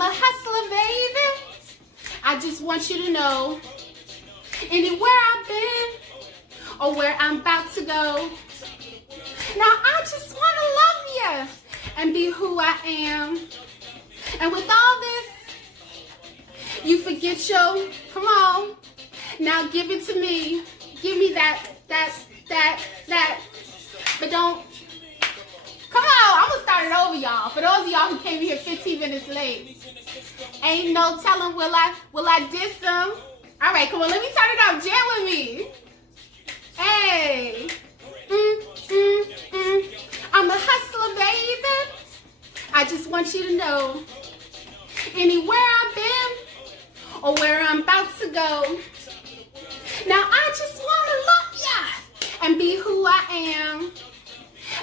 I'm a hustler, baby. I just want you to know, anywhere I've been or where I'm about to go, now I just want to love you and be who I am. And with all this, you forget your, come on, now give it to me. Give me that, but don't, come on, I'm gonna start it over, y'all. For those of y'all who came here 15 minutes late. Ain't no telling, will I diss them? All right, come on, let me turn it up. Jam with me. Hey. I'm a hustler, baby. I just want you to know, anywhere I've been or where I'm about to go, now I just want to love ya and be who I am.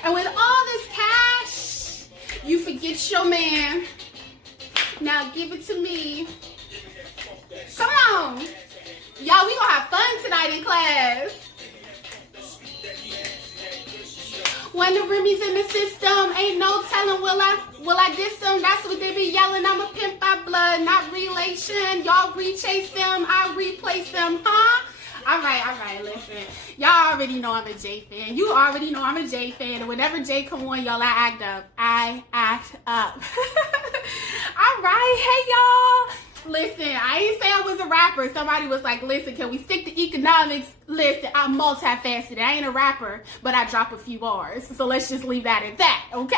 And with all this cash, you forget your man. Now give it to me. Come on. Y'all, we gonna have fun tonight in class. When the Remy's in the system, ain't no telling, will I diss them? That's what they be yelling. I'm a pimp by blood, not relation. Y'all rechase them, I replace them, huh? All right, listen. Y'all already know I'm a J fan. You already know I'm a J fan. And whenever J come on, y'all, I act up. All right, hey, y'all. Listen, I didn't say I was a rapper. Somebody was like, listen, can we stick to economics? Listen, I'm multifaceted. I ain't a rapper, but I drop a few bars. So let's just leave that at that, okay?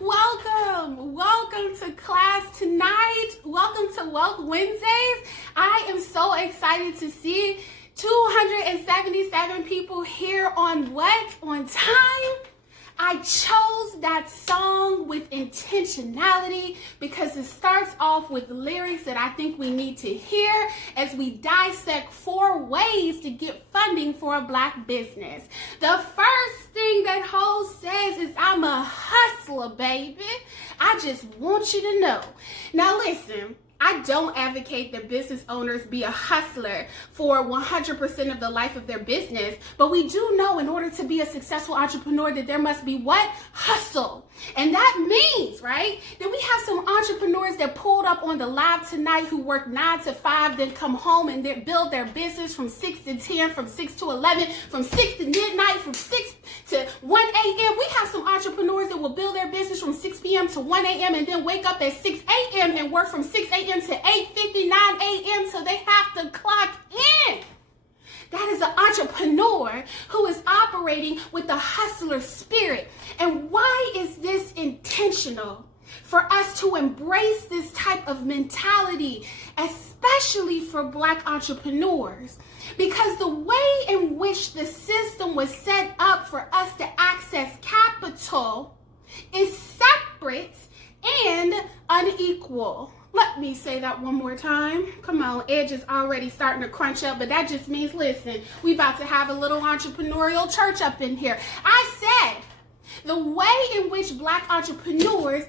Welcome to class tonight. Welcome to Wealth Wednesdays. I am so excited to see 277 people here on what? On time. I chose that song with intentionality because it starts off with lyrics that I think we need to hear as we dissect 4 ways to get funding for a Black business. The first thing that Ho says is, I'm a hustler, baby. I just want you to know. Now listen, I don't advocate that business owners be a hustler for 100% of the life of their business, but we do know in order to be a successful entrepreneur that there must be what? Hustle. And that means, right, that we have some entrepreneurs that pulled up on the live tonight who work 9 to 5, then come home and then build their business from 6 to 10, from 6 to 11, from 6 to midnight, from 6 to 1 a.m. We have some entrepreneurs that will build their business from 6 p.m. to 1 a.m. and then wake up at 6 a.m. and work from 6 a.m. to 8:59 a.m. so they have to clock in. That is an entrepreneur who is operating with the hustler spirit. And why is this intentional? For us to embrace this type of mentality, especially for Black entrepreneurs. Because the way in which the system was set up for us to access capital is separate and unequal. Let me say that one more time. Come on, Edge is already starting to crunch up, but that just means, listen, we about to have a little entrepreneurial church up in here. I said the way in which Black entrepreneurs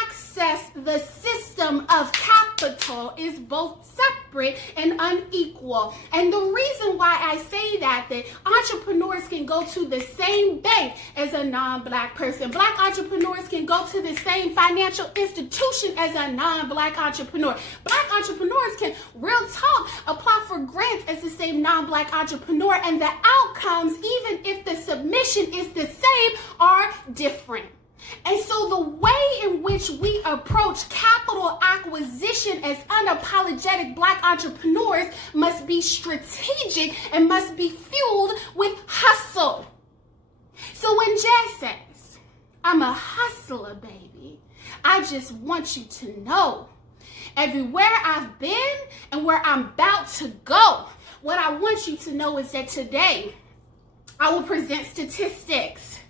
access the system of capital is both separate and unequal. And the reason why I say that entrepreneurs can go to the same bank as a non-Black person. Black entrepreneurs can go to the same financial institution as a non-Black entrepreneur. Black entrepreneurs can, real talk, apply for grants as the same non-Black entrepreneur, and the outcomes, even if the submission is the same, are different. And so the way in which we approach capital acquisition as unapologetic Black entrepreneurs must be strategic and must be fueled with hustle. So when Jay says, I'm a hustler, baby, I just want you to know, everywhere I've been and where I'm about to go, what I want you to know is that today I will present statistics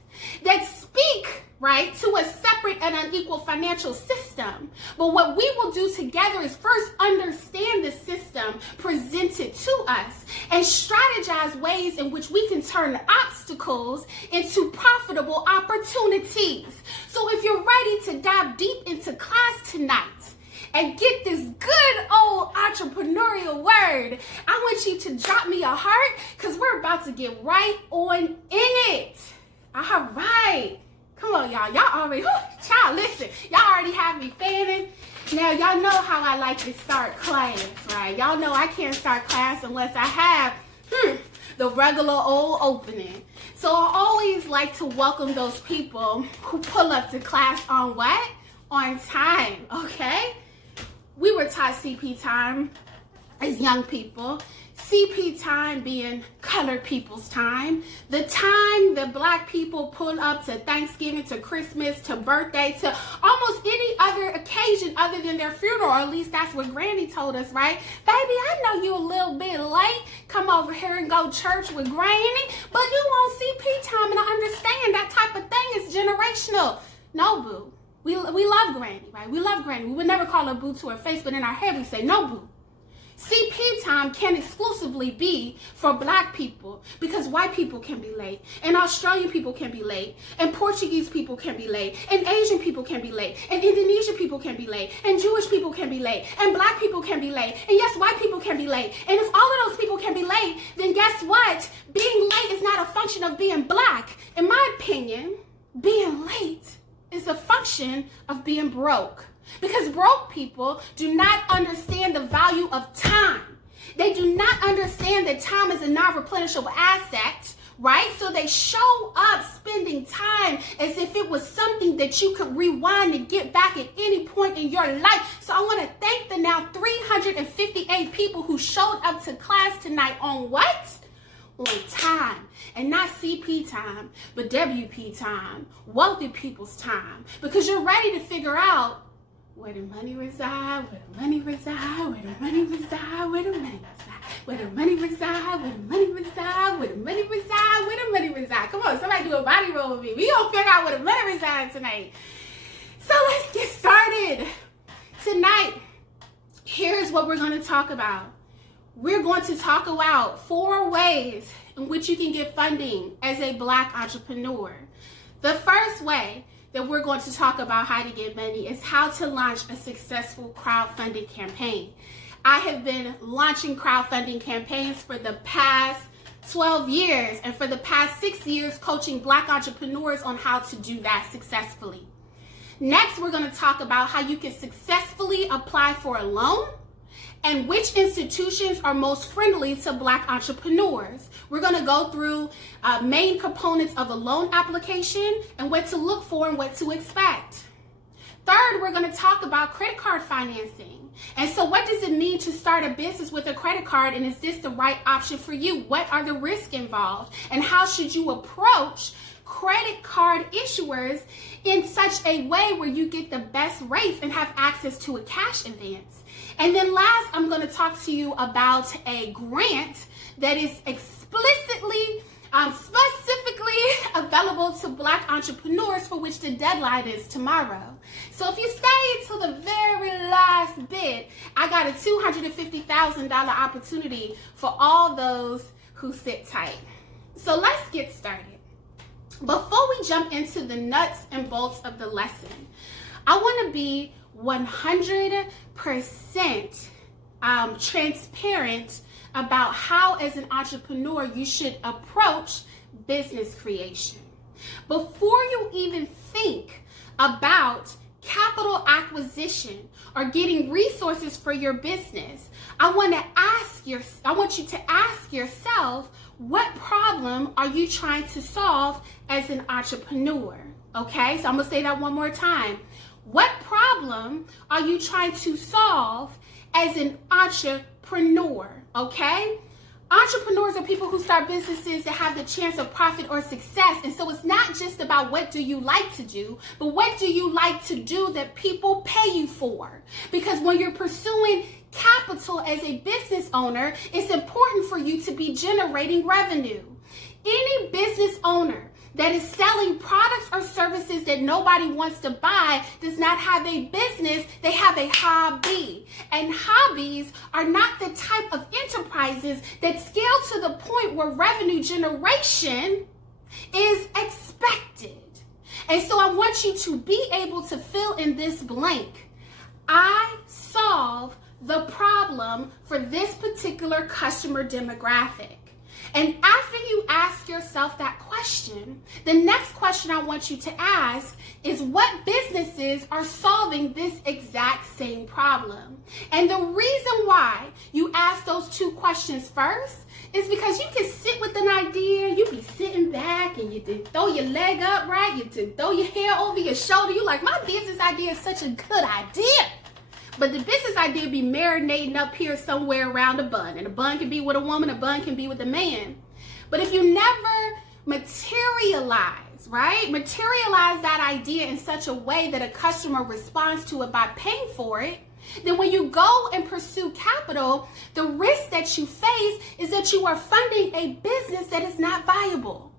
that speak, right, to a separate and unequal financial system. But what we will do together is first understand the system presented to us and strategize ways in which we can turn obstacles into profitable opportunities. So if you're ready to dive deep into class tonight and get this good old entrepreneurial word, I want you to drop me a heart because we're about to get right on in it. All right. Come on, y'all. Y'all already, child, Now listen, y'all already have me fanning. Now y'all know how I like to start class, right? Y'all know I can't start class unless I have the regular old opening. So I always like to welcome those people who pull up to class on what? On time, okay? We were taught CP time as young people. CP time being colored people's time. The time that black people pull up to Thanksgiving, to Christmas, to birthday, to almost any other occasion other than their funeral, or at least that's what Granny told us, right? Baby, I know you a little bit late. Come over here and go church with Granny, but you want CP time, and I understand that type of thing is generational. No, boo. We love Granny, right? We love Granny. We would never call her boo to her face, but in our head we say, no, boo. CP time can exclusively be for black people because white people can be late, and Australian people can be late, and Portuguese people can be late, and Asian people can be late, and Indonesian people can be late, and Jewish people can be late, and black people can be late, and yes, white people can be late. And if all of those people can be late, then guess what? Being late is not a function of being black. In my opinion, being late is a function of being broke. Because broke people do not understand the value of time. They do not understand that time is a non-replenishable asset, right? So they show up spending time as if it was something that you could rewind and get back at any point in your life. So I want to thank the now 358 people who showed up to class tonight on what? On time. And not CP time, but WP time, wealthy people's time. Because you're ready to figure out where the money reside, where the money reside, where the money reside, where the money reside, where the money reside, where the money reside, where the money reside, where the money reside. Come on, somebody do a body roll with me. We gonna figure out where the money resides tonight. So let's get started. Tonight, here's what we're gonna talk about. We're going to talk about 4 ways in which you can get funding as a black entrepreneur. The first way that we're going to talk about how to get money is how to launch a successful crowdfunding campaign. I have been launching crowdfunding campaigns for the past 12 years, and for the past 6 years coaching black entrepreneurs on how to do that successfully. Next, we're going to talk about how you can successfully apply for a loan and which institutions are most friendly to black entrepreneurs. We're gonna go through main components of a loan application and what to look for and what to expect. Third, we're gonna talk about credit card financing. And so what does it mean to start a business with a credit card, and is this the right option for you? What are the risks involved? And how should you approach credit card issuers in such a way where you get the best rates and have access to a cash advance? And then last, I'm going to talk to you about a grant that is specifically available to black entrepreneurs, for which the deadline is tomorrow. So if you stay till the very last bit, I got a $250,000 opportunity for all those who sit tight. So let's get started. Before we jump into the nuts and bolts of the lesson, I want to be 100% transparent about how, as an entrepreneur, you should approach business creation. Before you even think about capital acquisition or getting resources for your business, I want you to ask yourself, what problem are you trying to solve as an entrepreneur? Okay, so I'm gonna say that one more time. What problem are you trying to solve as an entrepreneur? Okay? Entrepreneurs are people who start businesses that have the chance of profit or success. And so it's not just about what do you like to do, but what do you like to do that people pay you for? Because when you're pursuing capital as a business owner, it's important for you to be generating revenue. Any business owner that is selling products or services that nobody wants to buy does not have a business, they have a hobby. And hobbies are not the type of enterprises that scale to the point where revenue generation is expected. And so I want you to be able to fill in this blank. I solve the problem for this particular customer demographic. And after you ask yourself that question, the next question I want you to ask is, what businesses are solving this exact same problem? And the reason why you ask those two questions first is because you can sit with an idea, you be sitting back and you throw your leg up, right? You throw your hair over your shoulder. You like, my business idea is such a good idea. But the business idea be marinating up here somewhere around a bun. And a bun can be with a woman, a bun can be with a man. But if you never materialize, right? Materialize that idea in such a way that a customer responds to it by paying for it, then when you go and pursue capital, the risk that you face is that you are funding a business that is not viable.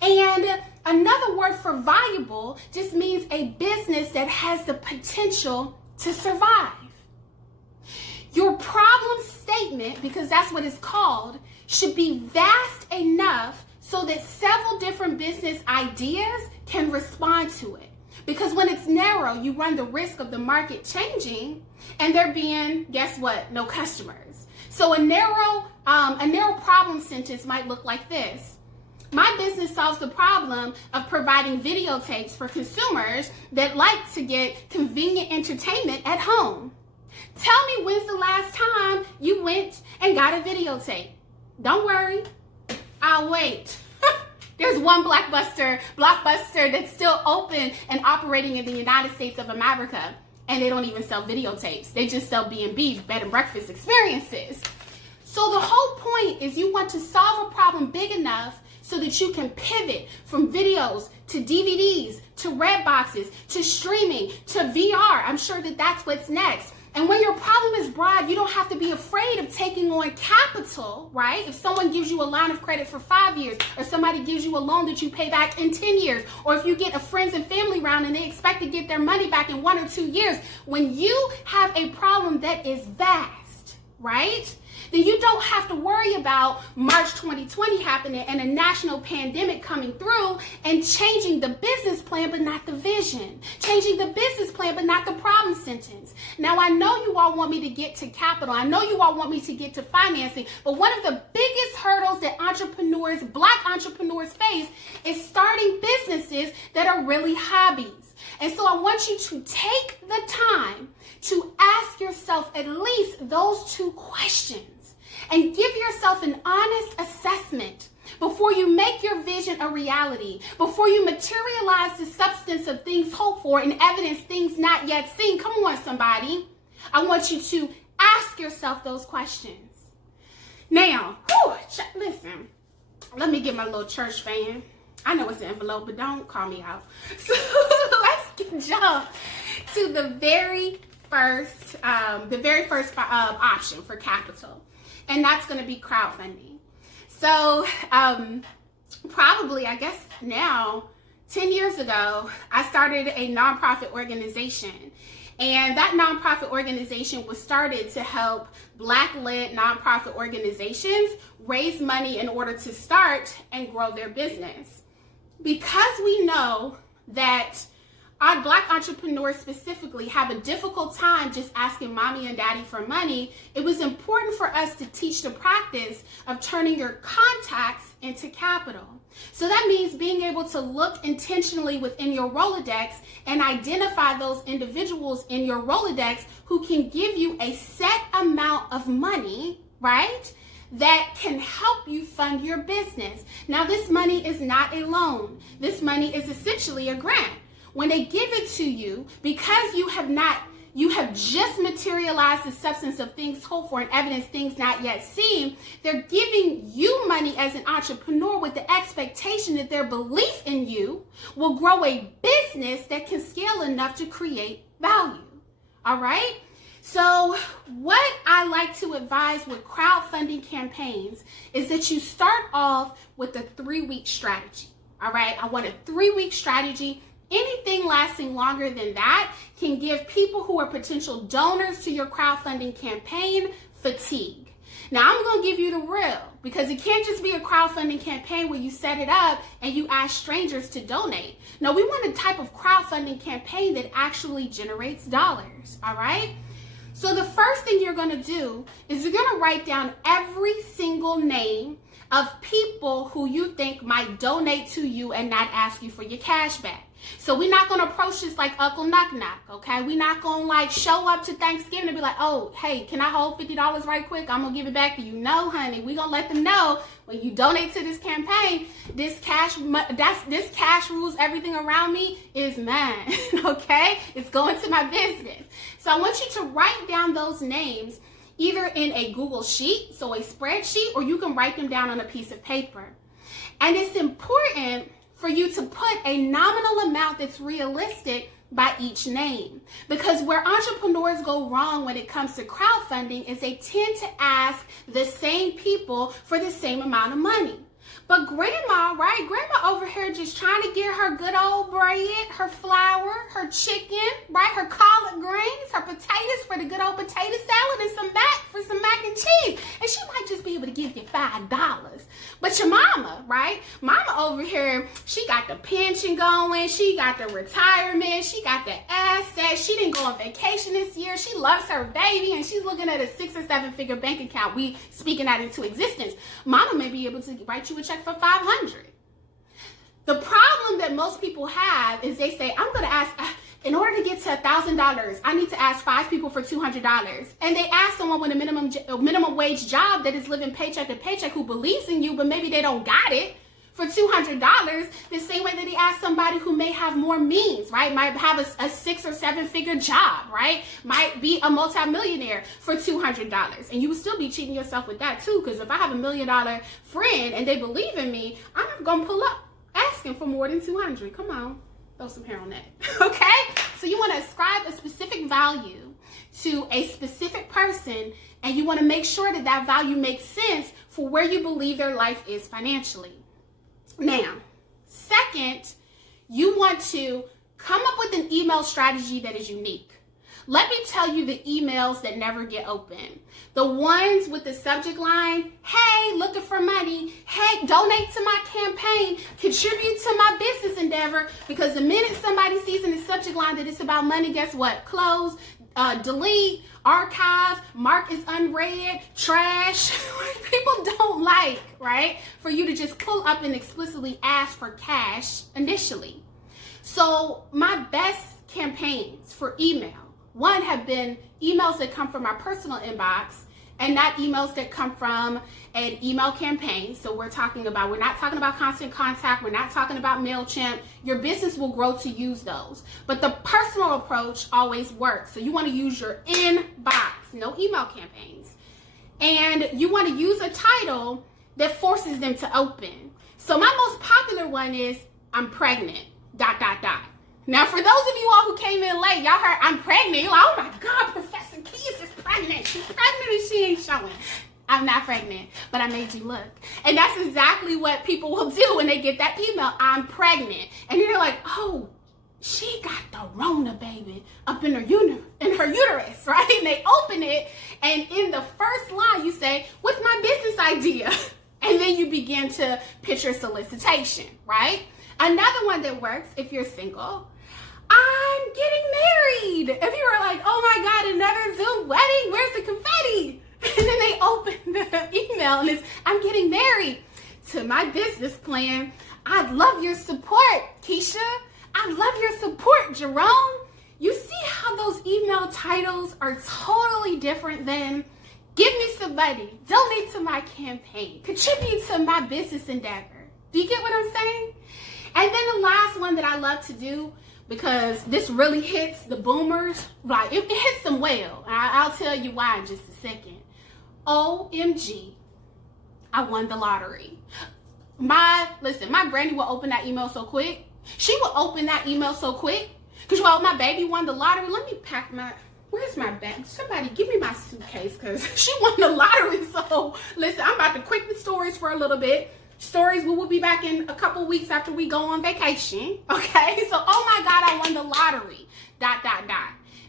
And another word for viable just means a business that has the potential to survive. Your problem statement, because that's what it's called, should be vast enough so that several different business ideas can respond to it. Because when it's narrow, you run the risk of the market changing and there being, guess what, no customers. So a narrow problem sentence might look like this. My business solves the problem of providing videotapes for consumers that like to get convenient entertainment at home. Tell me, when's the last time you went and got a videotape? Don't worry, I'll wait. There's one blockbuster that's still open and operating in the United States of America, and they don't even sell videotapes. They just sell B&B, bed and breakfast experiences. So the whole point is you want to solve a problem big enough so that you can pivot from videos to DVDs, to red boxes, to streaming, to VR. I'm sure that that's what's next. And when your problem is broad, you don't have to be afraid of taking on capital, right? If someone gives you a line of credit for 5 years, or somebody gives you a loan that you pay back in 10 years, or if you get a friends and family round and they expect to get their money back in 1 or 2 years, when you have a problem that is vast, right? Then you don't have to worry about March 2020 happening and a national pandemic coming through and changing the business plan but not the vision. Changing the business plan but not the problem sentence. Now, I know you all want me to get to capital. I know you all want me to get to financing. But one of the biggest hurdles that entrepreneurs, Black entrepreneurs face is starting businesses that are really hobbies. And so I want you to take the time to ask yourself at least those two questions and give yourself an honest assessment before you make your vision a reality, before you materialize the substance of things hoped for and evidence things not yet seen. Come on, somebody. I want you to ask yourself those questions. Now, listen, let me get my little church fan. I know it's an envelope, but don't call me out. So let's jump to the very first option for capital, and that's going to be crowdfunding. So probably, I guess now, 10 years ago, I started a nonprofit organization. And that nonprofit organization was started to help Black-led nonprofit organizations raise money in order to start and grow their business. Because we know that our Black entrepreneurs specifically have a difficult time just asking mommy and daddy for money, it was important for us to teach the practice of turning your contacts into capital. So that means being able to look intentionally within your Rolodex and identify those individuals in your Rolodex who can give you a set amount of money, right, that can help you fund your business. Now, this money is not a loan. This money is essentially a grant. When they give it to you, because you have just materialized the substance of things hoped for and evidence things not yet seen, they're giving you money as an entrepreneur with the expectation that their belief in you will grow a business that can scale enough to create value. All right? So what I like to advise with crowdfunding campaigns is that you start off with a 3-week strategy. All right? I want a 3-week strategy. Anything lasting longer than that can give people who are potential donors to your crowdfunding campaign fatigue. Now, I'm going to give you the real, because it can't just be a crowdfunding campaign where you set it up and you ask strangers to donate. No, we want a type of crowdfunding campaign that actually generates dollars, all right? So the first thing you're going to do is you're going to write down every single name of people who you think might donate to you and not ask you for your cash back. So we're not going to approach this like Uncle Knock Knock, okay? We're not going to like show up to Thanksgiving and be like, oh, hey, can I hold $50 right quick? I'm going to give it back to you. No, honey, we're going to let them know when you donate to this campaign, this cash rules everything around me is mine, okay? It's going to my business. So I want you to write down those names either in a Google Sheet, so a spreadsheet, or you can write them down on a piece of paper. And it's important for you to put a nominal amount that's realistic by each name. Because where entrepreneurs go wrong when it comes to crowdfunding is they tend to ask the same people for the same amount of money. But grandma, right? Grandma over here just trying to get her good old bread, her flour, her chicken, right? Her collard greens, her potatoes for the good old potato salad, and some mac and cheese. And she might just be able to give you $5. But your mama, right? Mama over here, she got the pension going. She got the retirement. She got the assets. She didn't go on vacation this year. She loves her baby, and she's looking at a 6 or 7 figure bank account. We speaking that into existence. Mama may be able to write you a check for $500. The problem that most people have is they say, I'm going to ask, in order to get to $1,000, I need to ask 5 people for $200. And they ask someone with a minimum wage job that is living paycheck to paycheck who believes in you, but maybe they don't got it, for $200, the same way that they ask somebody who may have more means, right? Might have a 6 or 7 figure job, right? Might be a multimillionaire for $200. And you would still be cheating yourself with that too, because if I have $1 million friend and they believe in me, I'm not gonna pull up asking for more than $200. Come on, throw some hair on that, okay? So you wanna ascribe a specific value to a specific person, and you wanna make sure that that value makes sense for where you believe their life is financially. Now, second, you want to come up with an email strategy that is unique. Let me tell you the emails that never get open. The ones with the subject line, hey, looking for money. Hey, donate to my campaign. Contribute to my business endeavor. Because the minute somebody sees in the subject line that it's about money, guess what? Close, delete, archive, mark as unread, trash. People don't like, right? For you to just pull up and explicitly ask for cash initially. So my best campaigns for email, one, have been emails that come from my personal inbox and not emails that come from an email campaign. So we're not talking about Constant Contact. We're not talking about MailChimp. Your business will grow to use those. But the personal approach always works. So you want to use your inbox, no email campaigns. And you want to use a title that forces them to open. So my most popular one is, I'm pregnant, ... Now, for those of you all who came in late, y'all heard I'm pregnant. You're like, oh my God, Professor Keys is pregnant. She's pregnant and she ain't showing. I'm not pregnant, but I made you look. And that's exactly what people will do when they get that email, I'm pregnant. And you're like, oh, she got the Rona baby up in her uterus, right? And they open it, and in the first line you say, what's my business idea? And then you begin to pitch your solicitation, right? Another one that works if you're single, I'm getting married. If you were like, oh my God, another Zoom wedding, where's the confetti? And then they open the email and it's, I'm getting married to my business plan. I'd love your support, Keisha. I'd love your support, Jerome. You see how those email titles are totally different than give me some money, donate to my campaign, contribute to my business endeavor. Do you get what I'm saying? And then the last one that I love to do, because this really hits the boomers, right? It hits them well. I'll tell you why in just a second. OMG, I won the lottery. My granny will open that email so quick. She will open that email so quick. Because, well, my baby won the lottery. Let me pack where's my bag? Somebody give me my suitcase because she won the lottery. So, listen, I'm about to quit the stories for a little bit. Stories, we will be back in a couple weeks after we go on vacation. Okay, so, oh my God, I won the lottery. ...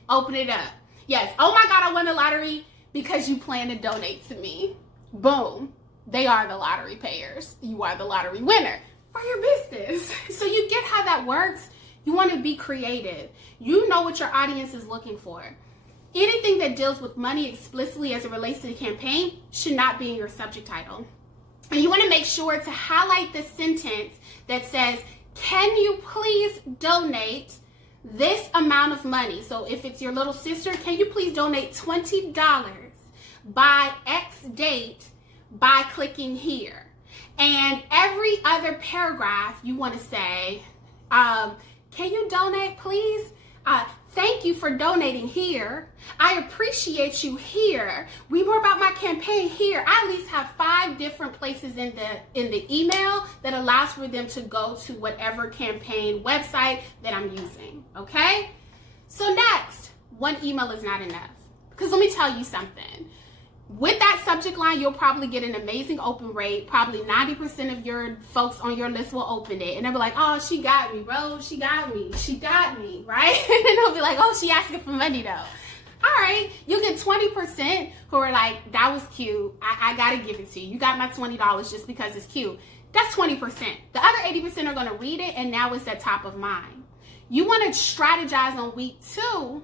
Open it up. Yes, oh my God, I won the lottery because you plan to donate to me. Boom. They are the lottery payers. You are the lottery winner for your business. So you get how that works. You want to be creative. You know what your audience is looking for. Anything that deals with money explicitly as it relates to the campaign should not be in your subject title. And you want to make sure to highlight the sentence that says, can you please donate this amount of money? So if it's your little sister, can you please donate $20 by X date by clicking here? And every other paragraph you want to say, can you donate please? Thank you for donating here. I appreciate you here. Read more about my campaign here. I at least have 5 different places in the email that allows for them to go to whatever campaign website that I'm using, okay? So next, one email is not enough. Because let me tell you something. With that subject line, you'll probably get an amazing open rate. Probably 90% of your folks on your list will open it. And they'll be like, oh, she got me, bro. She got me. She got me, right? And they'll be like, oh, she asking for money, though. All right. You'll get 20% who are like, that was cute. I got to give it to you. You got my $20 just because it's cute. That's 20%. The other 80% are going to read it, and now it's at top of mind. You want to strategize on week two.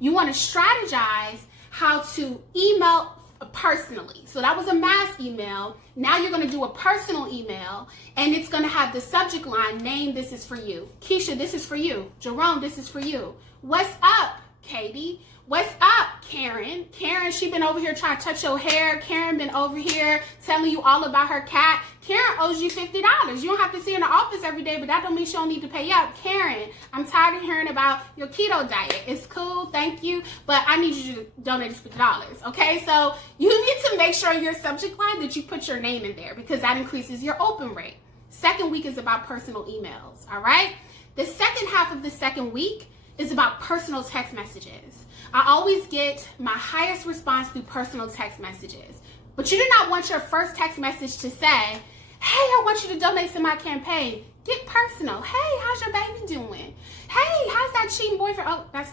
You want to strategize how to email personally. So that was a mass email. Now you're going to do a personal email, and it's going to have the subject line, name, this is for you. Keisha, this is for you. Jerome, this is for you. What's up, Katie? What's up, Karen? Karen, she been over here trying to touch your hair. Karen been over here telling you all about her cat. Karen owes you $50. You don't have to see her in the office every day, but that don't mean she don't need to pay up. Karen, I'm tired of hearing about your keto diet. It's cool, thank you, but I need you to donate $50, okay? So you need to make sure your subject line that you put your name in there, because that increases your open rate. Second week is about personal emails, all right? The second half of the second week is about personal text messages. I always get my highest response through personal text messages. But you do not want your first text message to say, hey, I want you to donate to my campaign. Get personal. Hey, how's your baby doing? Hey, how's that cheating boyfriend? Oh, that's...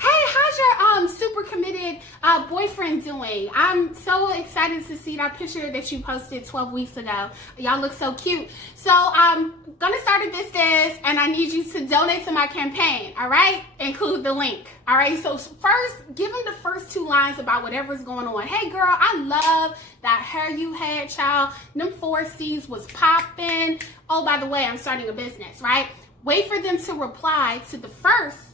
Hey, how's your super committed boyfriend doing? I'm so excited to see that picture that you posted 12 weeks ago. Y'all look so cute. So I'm gonna start a business, and I need you to donate to my campaign, all right? Include the link, all right? So first, give them the first 2 lines about whatever's going on. Hey girl, I love that hair you had, child. Them 4 C's was popping. Oh, by the way, I'm starting a business, right? Wait for them to reply to the first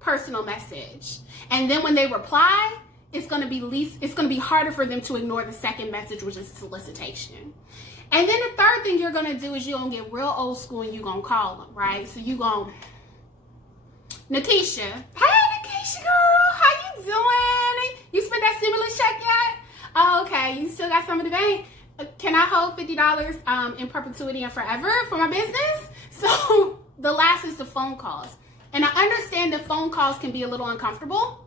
personal message, and then when they reply, it's going to be harder for them to ignore the second message, which is solicitation. And then the third thing you're going to do is you're going to get real old school, and you're going to call them, right? So you going, Nakisha, hey Nakisha girl, how you doing? You spent that stimulus check yet? Oh, okay, you still got some in the bank? Can I hold $50 in perpetuity and forever for my business? So the last is the phone calls. And I understand that phone calls can be a little uncomfortable,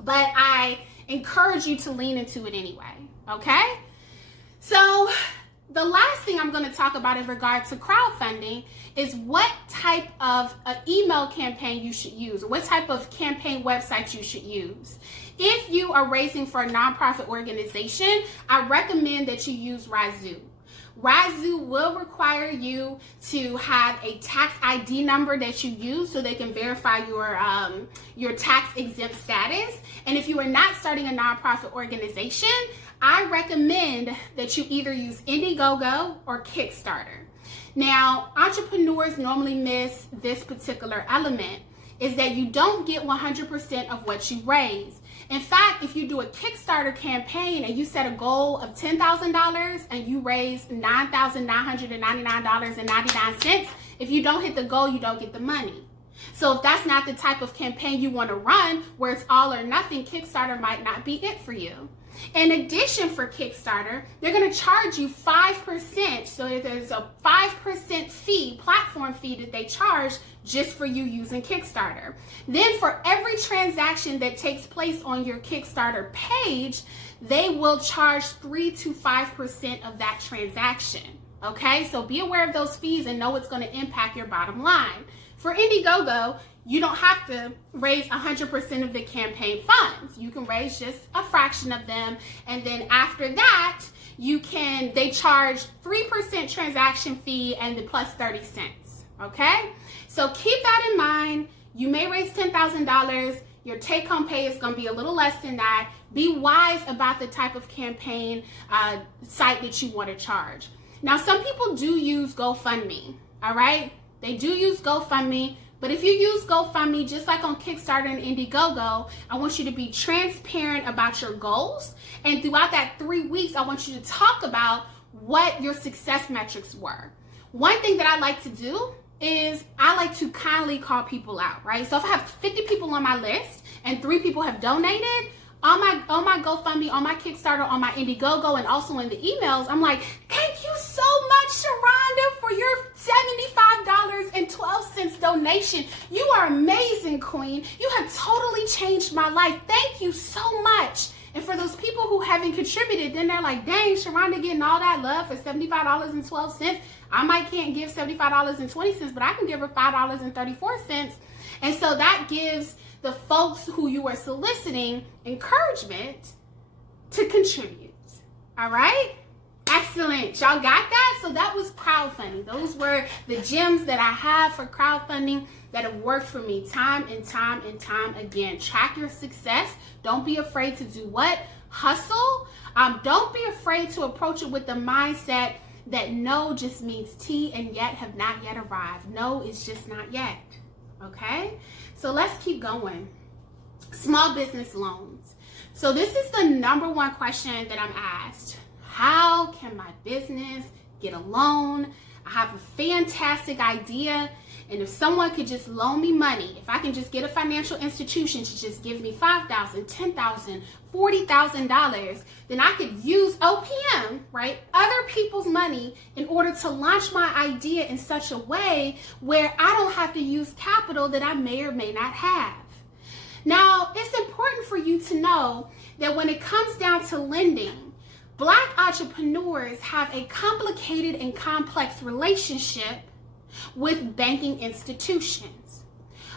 but I encourage you to lean into it anyway, okay? So the last thing I'm going to talk about in regard to crowdfunding is what type of email campaign you should use, or what type of campaign website you should use. If you are raising for a nonprofit organization, I recommend that you use Razoo. Razoo will require you to have a tax ID number that you use so they can verify your tax exempt status. And if you are not starting a nonprofit organization, I recommend that you either use Indiegogo or Kickstarter. Now, entrepreneurs normally miss this particular element, is that you don't get 100% of what you raise. In fact, if you do a Kickstarter campaign and you set a goal of $10,000 and you raise $9,999.99, if you don't hit the goal, you don't get the money. So if that's not the type of campaign you want to run, where it's all or nothing, Kickstarter might not be it for you. In addition, for Kickstarter, they're going to charge you 5%. So there's a 5% fee, platform fee that they charge just for you using Kickstarter. Then for every transaction that takes place on your Kickstarter page, they will charge 3 to 5% of that transaction. Okay, so be aware of those fees and know it's going to impact your bottom line. For Indiegogo, you don't have to raise 100% of the campaign funds. You can raise just a fraction of them, and then after that, they charge 3% transaction fee and the plus 30 cents. Okay, so keep that in mind. You may raise $10,000. Your take-home pay is going to be a little less than that. Be wise about the type of campaign site that you want to charge. Now, some people do use GoFundMe, all right? They do use GoFundMe, but if you use GoFundMe, just like on Kickstarter and Indiegogo, I want you to be transparent about your goals. And throughout that 3 weeks, I want you to talk about what your success metrics were. One thing that I like to do is I like to kindly call people out, right? So if I have 50 people on my list and 3 people have donated, on my GoFundMe, on my Kickstarter, on my Indiegogo, and also in the emails, I'm like, thank you so much, Sharonda, for your $75.12 donation. You are amazing, Queen. You have totally changed my life. Thank you so much. And for those people who haven't contributed, then they're like, dang, Sharonda getting all that love for $75.12. I can't give $75.20, but I can give her $5.34. And so that gives the folks who you are soliciting encouragement to contribute. All right? Excellent. Y'all got that? So that was crowdfunding. Those were the gems that I have for crowdfunding that have worked for me time and time and time again. Track your success. Don't be afraid to do what? Hustle. Don't be afraid to approach it with the mindset that no just means T and yet have not yet arrived. No is just not yet. Okay? So let's keep going. Small business loans. So this is the #1 question that I'm asked. How can my business get a loan? I have a fantastic idea, and if someone could just loan me money, if I can just get a financial institution to just give me $5,000, $10,000, $40,000, then I could use OPM, right? Other people's money in order to launch my idea in such a way where I don't have to use capital that I may or may not have. Now, it's important for you to know that when it comes down to lending, Black entrepreneurs have a complicated and complex relationship with banking institutions.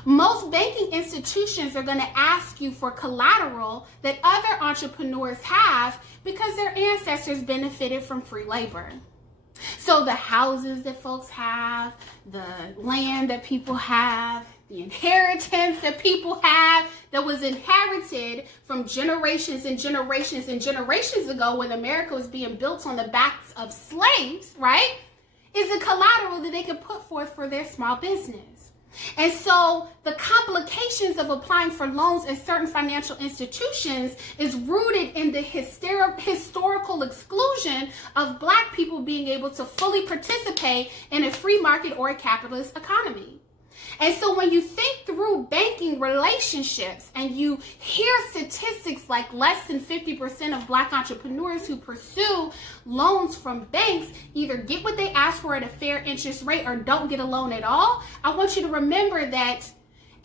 Most banking institutions are going to ask you for collateral that other entrepreneurs have because their ancestors benefited from free labor. So the houses that folks have, the land that people have, the inheritance that people have that was inherited from generations and generations and generations ago when America was being built on the backs of slaves, right, is a collateral that they could put forth for their small business. And so the complications of applying for loans in certain financial institutions is rooted in the historical exclusion of Black people being able to fully participate in a free market or a capitalist economy. And so when you think through banking relationships and you hear statistics like less than 50% of Black entrepreneurs who pursue loans from banks either get what they ask for at a fair interest rate or don't get a loan at all, I want you to remember that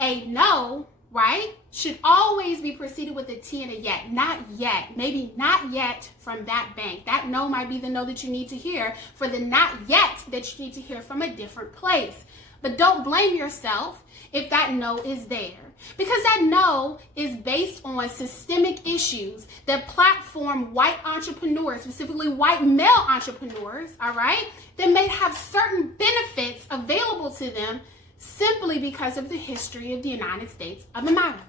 a no, right, should always be preceded with a T and a yet. Not yet. Maybe not yet from that bank. That no might be the no that you need to hear for the not yet that you need to hear from a different place. But don't blame yourself if that no is there. Because that no is based on systemic issues that platform white entrepreneurs, specifically white male entrepreneurs, all right, that may have certain benefits available to them simply because of the history of the United States of America.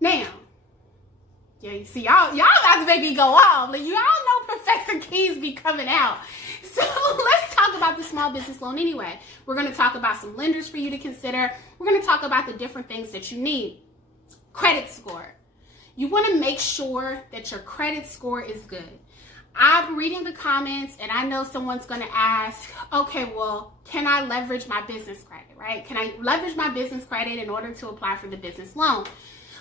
Now, yeah, you see, y'all about to make me go off. Like, y'all know Professor Keys be coming out. So let's talk about the small business loan anyway. We're going to talk about some lenders for you to consider. We're going to talk about the different things that you need. Credit score. You want to make sure that your credit score is good. I'm reading the comments and I know someone's going to ask, okay, well, can I leverage my business credit, right? Can I leverage my business credit in order to apply for the business loan?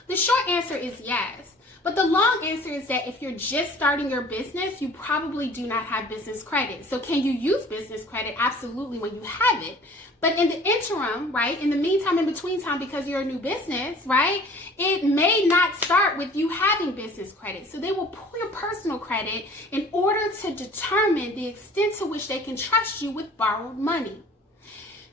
The short answer is yes. But the long answer is that if you're just starting your business, you probably do not have business credit. So can you use business credit? Absolutely, when you have it. But in the interim, right, in the meantime, in between time, because you're a new business, right, it may not start with you having business credit. So they will pull your personal credit in order to determine the extent to which they can trust you with borrowed money.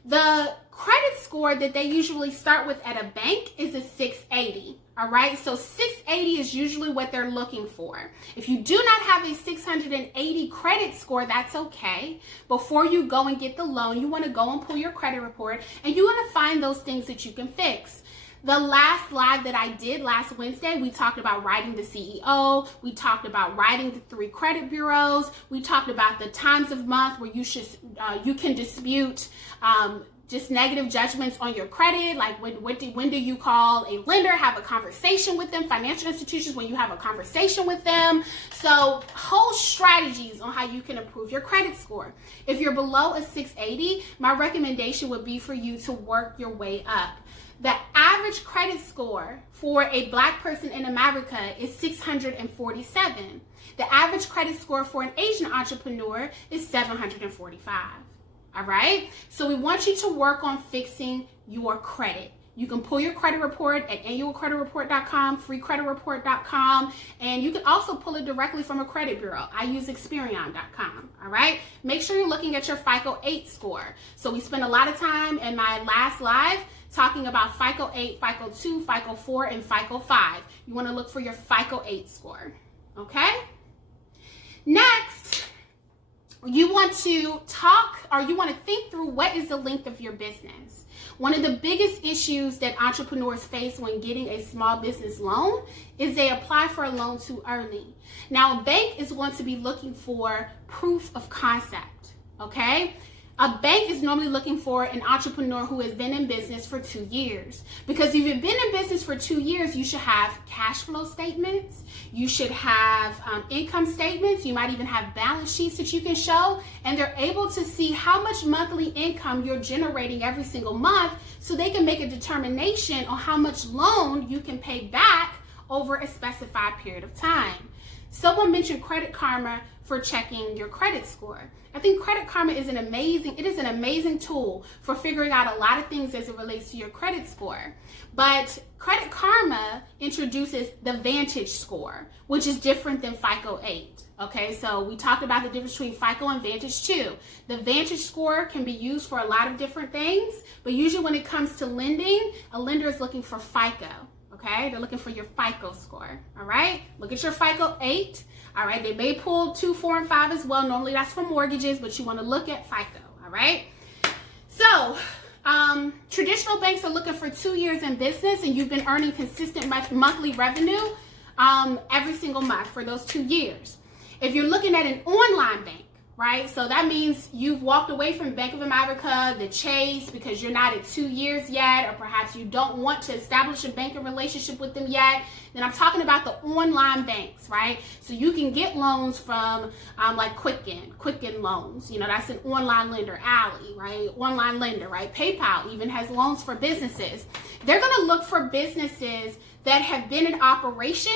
The credit score that they usually start with at a bank is a 680. All right, so 680 is usually what they're looking for. If you do not have a 680 credit score, that's okay. Before you go and get the loan, you want to go and pull your credit report and you want to find those things that you can fix. The last live that I did last Wednesday, we talked about writing the CEO. We talked about writing the 3 credit bureaus. We talked about the times of month where you can dispute just negative judgments on your credit. Like when do you call a lender, have a conversation with them, financial institutions, when you have a conversation with them. So whole strategies on how you can improve your credit score. If you're below a 680, my recommendation would be for you to work your way up. The average credit score for a Black person in America is 647. The average credit score for an Asian entrepreneur is 745. All right, so we want you to work on fixing your credit. You can pull your credit report at annualcreditreport.com, freecreditreport.com, and you can also pull it directly from a credit bureau. I use Experian.com. All right, make sure you're looking at your FICO 8 score. So we spent a lot of time in my last live talking about FICO 8, FICO 2, FICO 4, and FICO 5. You want to look for your FICO 8 score. Okay, next, you want to talk, or you want to think through what is the length of your business. One of the biggest issues that entrepreneurs face when getting a small business loan is they apply for a loan too early. Now, a bank is going to be looking for proof of concept, okay? A bank is normally looking for an entrepreneur who has been in business for 2 years. Because if you've been in business for 2 years, you should have cash flow statements. You should have income statements. You might even have balance sheets that you can show. And they're able to see how much monthly income you're generating every single month, so they can make a determination on how much loan you can pay back over a specified period of time. Someone mentioned Credit Karma for checking your credit score. I think Credit Karma is an amazing tool for figuring out a lot of things as it relates to your credit score. But Credit Karma introduces the Vantage score, which is different than FICO 8. Okay, so we talked about the difference between FICO and Vantage 2. The Vantage score can be used for a lot of different things, but usually when it comes to lending, a lender is looking for FICO. Okay, they're looking for your FICO score. All right, look at your FICO 8. All right, they may pull 2, 4, and 5 as well. Normally that's for mortgages, but you want to look at FICO. All right, so traditional banks are looking for 2 years in business, and you've been earning consistent monthly revenue every single month for those 2 years. If you're looking at an online bank, right? So that means you've walked away from Bank of America, the Chase, because you're not at 2 years yet, or perhaps you don't want to establish a banking relationship with them yet. Then I'm talking about the online banks, right? So you can get loans from like Quicken Loans. You know, that's an online lender. Ally, right? Online lender, right? PayPal even has loans for businesses. They're going to look for businesses that have been in operation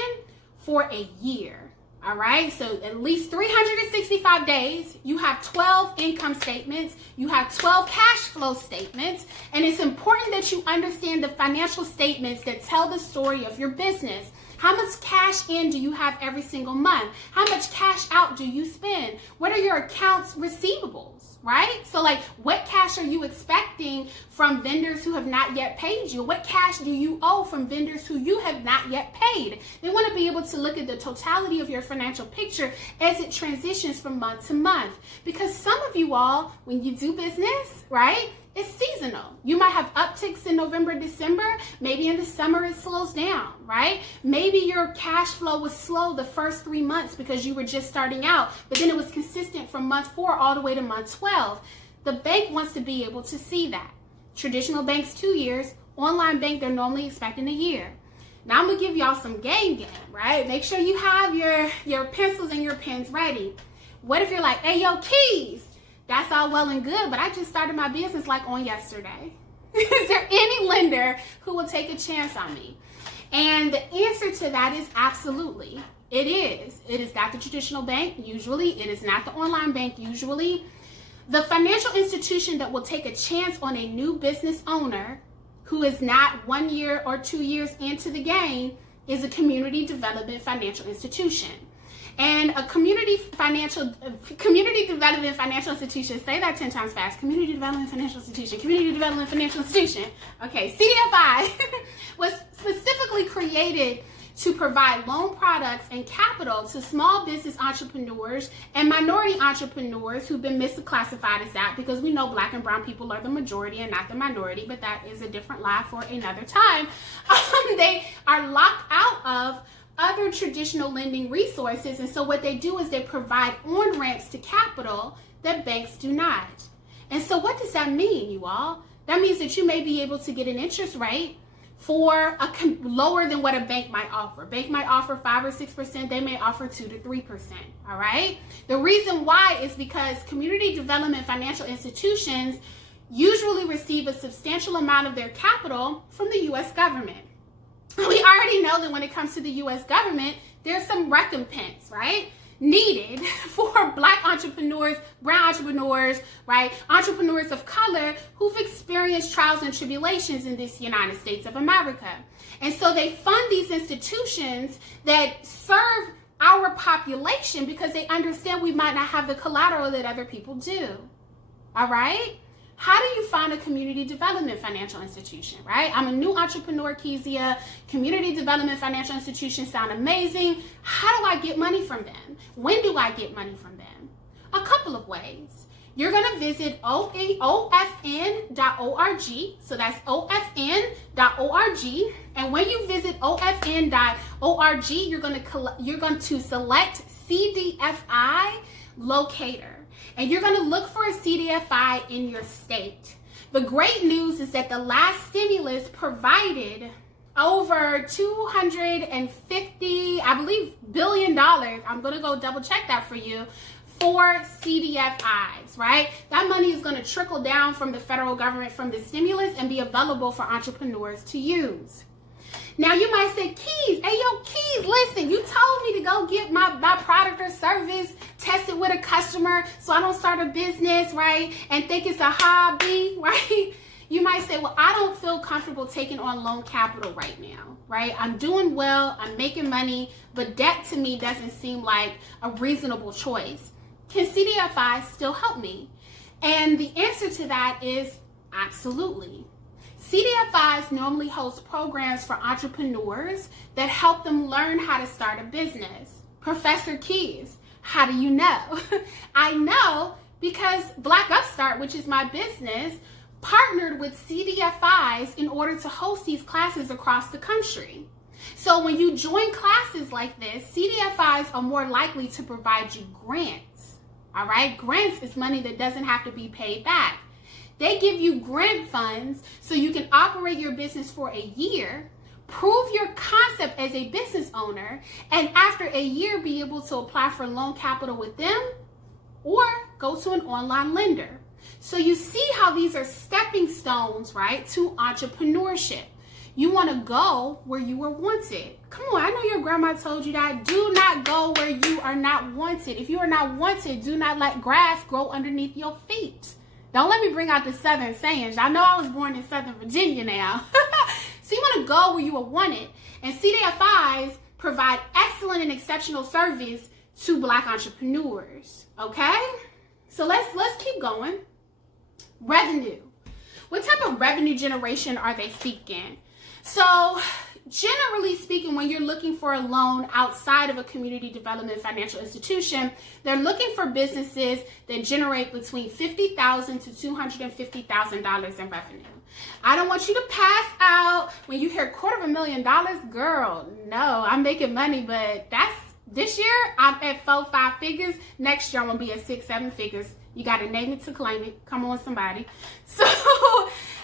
for a year. All right, so at least 365 days, you have 12 income statements, you have 12 cash flow statements, and it's important that you understand the financial statements that tell the story of your business. How much cash in do you have every single month? How much cash out do you spend? What are your accounts receivables, right? So like, what cash are you expecting from vendors who have not yet paid you? What cash do you owe from vendors who you have not yet paid? They want to be able to look at the totality of your financial picture as it transitions from month to month. Because some of you all, when you do business, right, it's seasonal. You might have upticks in November, December. Maybe in the summer it slows down, right? Maybe your cash flow was slow the first 3 months because you were just starting out, but then it was consistent from month 4 all the way to month 12. The bank wants to be able to see that. Traditional banks, 2 years. Online bank, they're normally expecting a year. Now I'm gonna give y'all some game, right? Make sure you have your pencils and your pens ready. What if you're like, hey, yo, Keys, that's all well and good, but I just started my business like on yesterday. Is there any lender who will take a chance on me? And the answer to that is absolutely. It is. It is not the traditional bank, usually. It is not the online bank, usually. The financial institution that will take a chance on a new business owner who is not 1 year or 2 years into the game is a community development financial institution. And a community development financial institution, say that 10 times fast, community development financial institution, community development financial institution. Okay, CDFI was specifically created to provide loan products and capital to small business entrepreneurs and minority entrepreneurs who've been misclassified as that, because we know Black and brown people are the majority and not the minority, but that is a different lie for another time. They are locked out of other traditional lending resources, and so what they do is they provide on-ramps to capital that banks do not. And so what does that mean, you all? That means that you may be able to get an interest rate for lower than what a bank might offer. Bank might offer 5 or 6%. They may offer 2 to 3%. All right. The reason why is because community development financial institutions usually receive a substantial amount of their capital from the U.S. government. We already know that when it comes to the U.S. government, there's some recompense, right, needed for Black entrepreneurs, brown entrepreneurs, right, entrepreneurs of color who've experienced trials and tribulations in this United States of America. And so they fund these institutions that serve our population because they understand we might not have the collateral that other people do. All right? How do you find a community development financial institution, right? I'm a new entrepreneur, Kezia. Community development financial institutions sound amazing. How do I get money from them? When do I get money from them? A couple of ways. You're going to visit ofn.org. So that's ofn.org. And when you visit ofn.org, you're going to select CDFI locator. And you're going to look for a CDFI in your state. The great news is that the last stimulus provided over $250, I believe, billion. I'm going to go double check that for you, for CDFIs, right? That money is going to trickle down from the federal government from the stimulus and be available for entrepreneurs to use. Now you might say, Keys, hey yo, Keys, listen, you told me to go get my product or service tested with a customer so I don't start a business, right? And think it's a hobby, right? You might say, well, I don't feel comfortable taking on loan capital right now, right? I'm doing well, I'm making money, but debt to me doesn't seem like a reasonable choice. Can CDFI still help me? And the answer to that is absolutely. CDFIs normally host programs for entrepreneurs that help them learn how to start a business. Professor Keys, how do you know? I know because Black Upstart, which is my business, partnered with CDFIs in order to host these classes across the country. So when you join classes like this, CDFIs are more likely to provide you grants. All right, grants is money that doesn't have to be paid back. They give you grant funds so you can operate your business for a year, prove your concept as a business owner, and after a year be able to apply for loan capital with them or go to an online lender. So you see how these are stepping stones, right, to entrepreneurship. You want to go where you are wanted. Come on, I know your grandma told you that. Do not go where you are not wanted. If you are not wanted, do not let grass grow underneath your feet. Don't let me bring out the Southern sayings. I know I was born in Southern Virginia now. So you want to go where you are wanted. And CDFIs provide excellent and exceptional service to Black entrepreneurs. Okay? So let's keep going. Revenue. What type of revenue generation are they seeking? So generally speaking, when you're looking for a loan outside of a community development financial institution, they're looking for businesses that generate between $50,000 to $250,000 in revenue. I don't want you to pass out when you hear $250,000, girl. No, I'm making money, but this year I'm at 4-5 figures. Next year I'm gonna be at 6-7 figures. You got to name it to claim it. Come on, somebody. So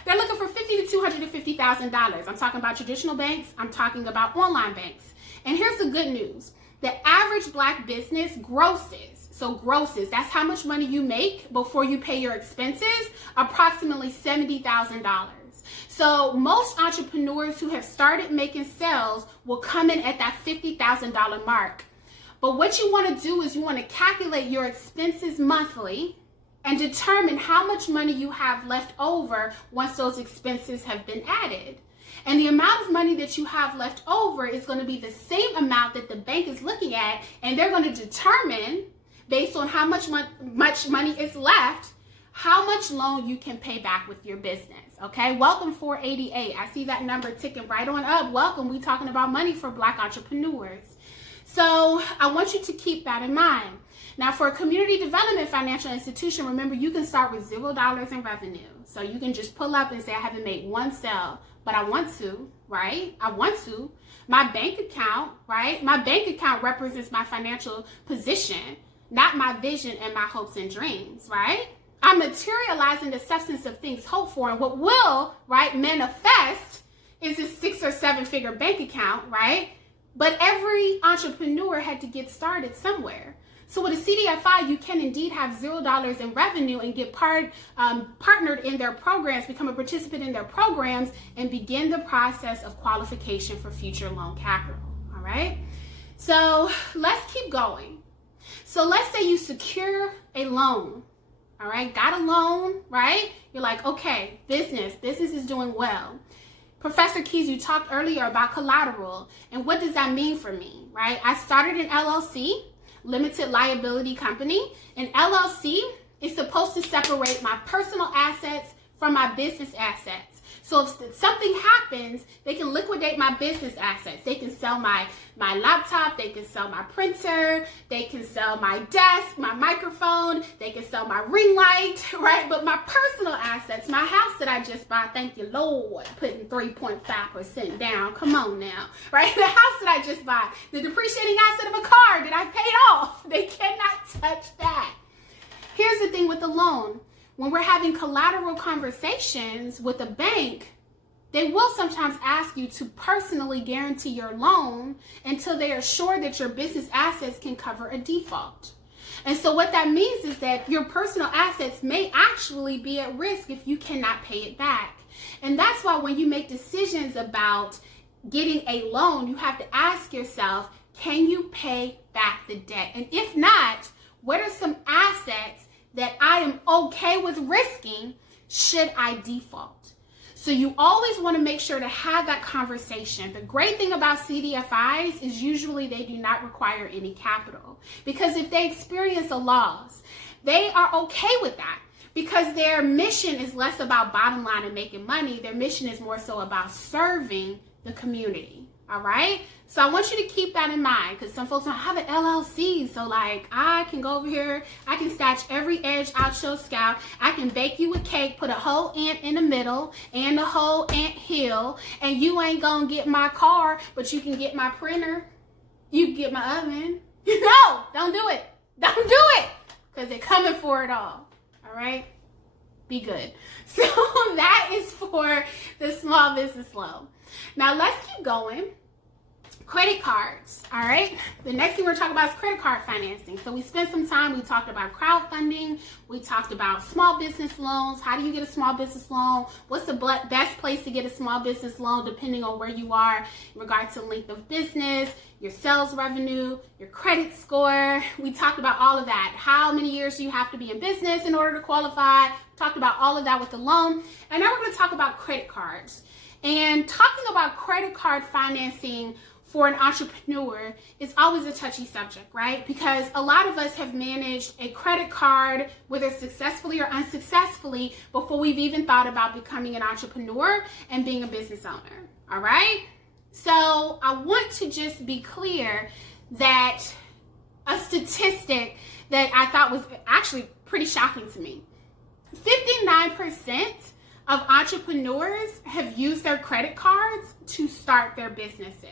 they're looking for $50,000 to $250,000. I'm talking about traditional banks. I'm talking about online banks. And here's the good news. The average Black business grosses. So grosses, that's how much money you make before you pay your expenses, approximately $70,000. So most entrepreneurs who have started making sales will come in at that $50,000 mark. But what you want to do is you want to calculate your expenses monthly and determine how much money you have left over once those expenses have been added. And the amount of money that you have left over is going to be the same amount that the bank is looking at, and they're going to determine, based on how much money is left, how much loan you can pay back with your business. Okay, welcome 488. I see that number ticking right on up. Welcome. We talking about money for Black entrepreneurs. So I want you to keep that in mind. Now, for a community development financial institution, remember, you can start with $0 in revenue. So you can just pull up and say, I haven't made one sale, but I want to, right? I want to. My bank account, right? My bank account represents my financial position, not my vision and my hopes and dreams, right? I'm materializing the substance of things hoped for, and what will, right, manifest is a 6 or 7 figure bank account, right? But every entrepreneur had to get started somewhere. So with a CDFI, you can indeed have $0 in revenue and get partnered in their programs, become a participant in their programs, and begin the process of qualification for future loan capital, all right? So let's keep going. So let's say you secure a loan, all right? Got a loan, right? You're like, okay, business is doing well. Professor Keys, you talked earlier about collateral, and what does that mean for me, right? I started an LLC, limited liability company. An LLC is supposed to separate my personal assets from my business assets. So if something happens, they can liquidate my business assets. They can sell my laptop, they can sell my printer, they can sell my desk, my microphone, they can sell my ring light, right? But my personal assets, my house that I just bought, thank you Lord, putting 3.5% down, come on now, right? The house that I just bought, the depreciating asset of a car that I paid off, they cannot touch that. Here's the thing with the loan. When we're having collateral conversations with a bank, they will sometimes ask you to personally guarantee your loan until they are sure that your business assets can cover a default. And so what that means is that your personal assets may actually be at risk if you cannot pay it back. And that's why when you make decisions about getting a loan, you have to ask yourself, can you pay back the debt? And if not, what are some assets that I am okay with risking should I default? So you always want to make sure to have that conversation. The great thing about CDFIs is usually they do not require any capital, because if they experience a loss, they are okay with that, because their mission is less about bottom line and making money. Their mission is more so about serving the community. All right. So I want you to keep that in mind, because some folks don't have an LLC. So like, I can go over here, I can snatch every edge out your scalp. I can bake you a cake, put a whole ant in the middle and a whole ant hill, and you ain't gonna get my car, but you can get my printer. You can get my oven. No, don't do it. Don't do it, because they're coming for it all. All right. Be good. So that is for the small business loan. Now let's keep going. Credit cards, all right? The next thing we're talking about is credit card financing. So we spent some time, we talked about crowdfunding, we talked about small business loans. How do you get a small business loan? What's the best place to get a small business loan depending on where you are in regards to length of business, your sales revenue, your credit score. We talked about all of that. How many years do you have to be in business in order to qualify? Talked about all of that with the loan. And now we're going to talk about credit cards. And talking about credit card financing for an entrepreneur is always a touchy subject, right? Because a lot of us have managed a credit card, whether successfully or unsuccessfully, before we've even thought about becoming an entrepreneur and being a business owner, all right? So I want to just be clear that a statistic that I thought was actually pretty shocking to me. 59% of entrepreneurs have used their credit cards to start their businesses.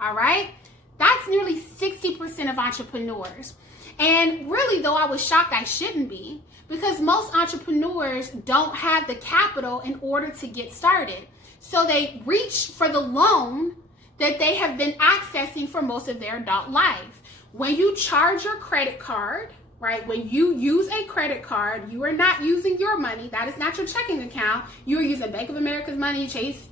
All right, that's nearly 60% of entrepreneurs. And really, though, I was shocked, I shouldn't be, because most entrepreneurs don't have the capital in order to get started. So they reach for the loan that they have been accessing for most of their adult life. When you charge your credit card, right? When you use a credit card, you are not using your money. That is not your checking account. You are using Bank of America's money, Chase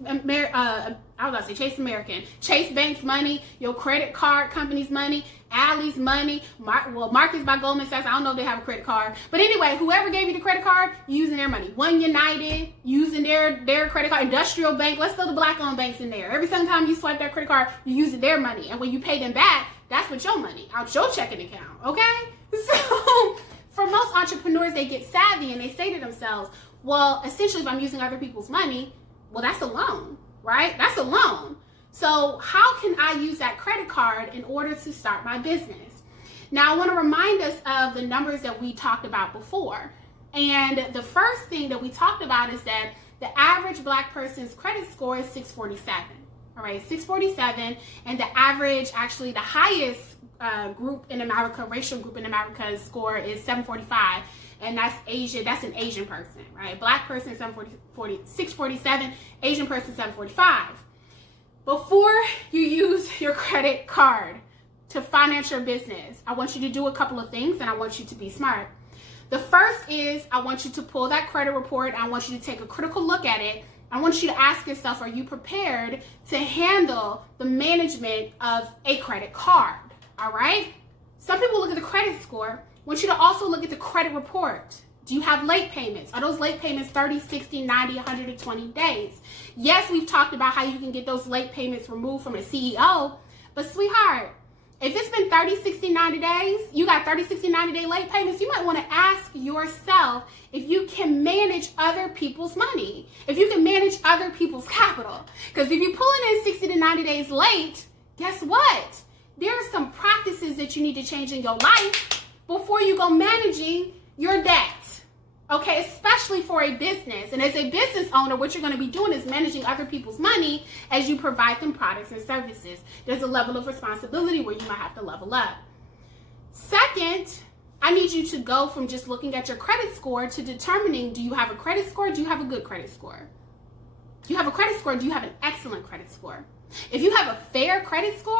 Bank's money, your credit card company's money, Allie's money, Marcus by Goldman Sachs. I don't know if they have a credit card. But anyway, whoever gave you the credit card, you're using their money. One United, using their credit card. Industrial Bank, let's throw the black-owned banks in there. Every single time you swipe that credit card, you're using their money. And when you pay them back, that's with your money, out your checking account, okay? So for most entrepreneurs, they get savvy and they say to themselves, well, essentially, if I'm using other people's money, well, that's a loan, right? That's a loan. So how can I use that credit card in order to start my business? Now, I want to remind us of the numbers that we talked about before. And the first thing that we talked about is that the average Black person's credit score is 647. All right, 647. And the average, actually the highest group in America, racial group in America's score is 745. And that's Asian, that's an Asian person, right? Black person, 647, Asian person, 745. Before you use your credit card to finance your business, I want you to do a couple of things, and I want you to be smart. The first is I want you to pull that credit report. I want you to take a critical look at it. I want you to ask yourself, are you prepared to handle the management of a credit card? All right? Some people look at the credit score. I want you to also look at the credit report. Do you have late payments? Are those late payments 30, 60, 90, 120 days? Yes, we've talked about how you can get those late payments removed from a CEO, but sweetheart, if it's been 30, 60, 90 days, you got 30, 60, 90 day late payments, you might want to ask yourself if you can manage other people's money, if you can manage other people's capital. Because if you're pulling in 60 to 90 days late, guess what? There are some practices that you need to change in your life before you go managing your debt. Okay, especially for a business. And as a business owner, what you're going to be doing is managing other people's money as you provide them products and services. There's a level of responsibility where you might have to level up. Second, I need you to go from just looking at your credit score to determining, do you have a credit score? Do you have a good credit score? Do you have a credit score? Do you have an excellent credit score? If you have a fair credit score,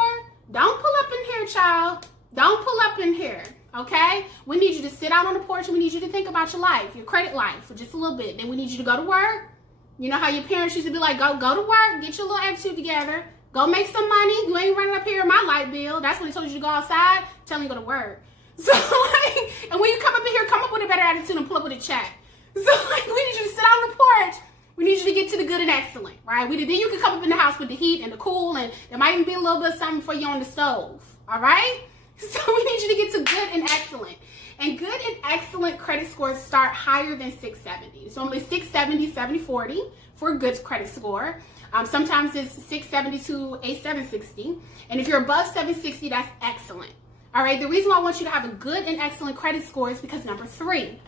don't pull up in here, child. Don't pull up in here. Okay? We need you to sit out on the porch and we need you to think about your life, your credit life for just a little bit. Then we need you to go to work. You know how your parents used to be like, go to work, get your little attitude together, go make some money. You ain't running up here in my light bill. That's when they told you to go outside, tell me to go to work. So like, and when you come up in here, come up with a better attitude and pull up with a check. So like, we need you to sit out on the porch. We need you to get to the good and excellent, right? Then you can come up in the house with the heat and the cool, and there might even be a little bit of something for you on the stove, all right? So we need you to get to good and excellent. And good and excellent credit scores start higher than 670. So only 670, 740 for a good credit score. Sometimes it's 670 to a 760. And if you're above 760, that's excellent. All right, the reason why I want you to have a good and excellent credit score is because number 3,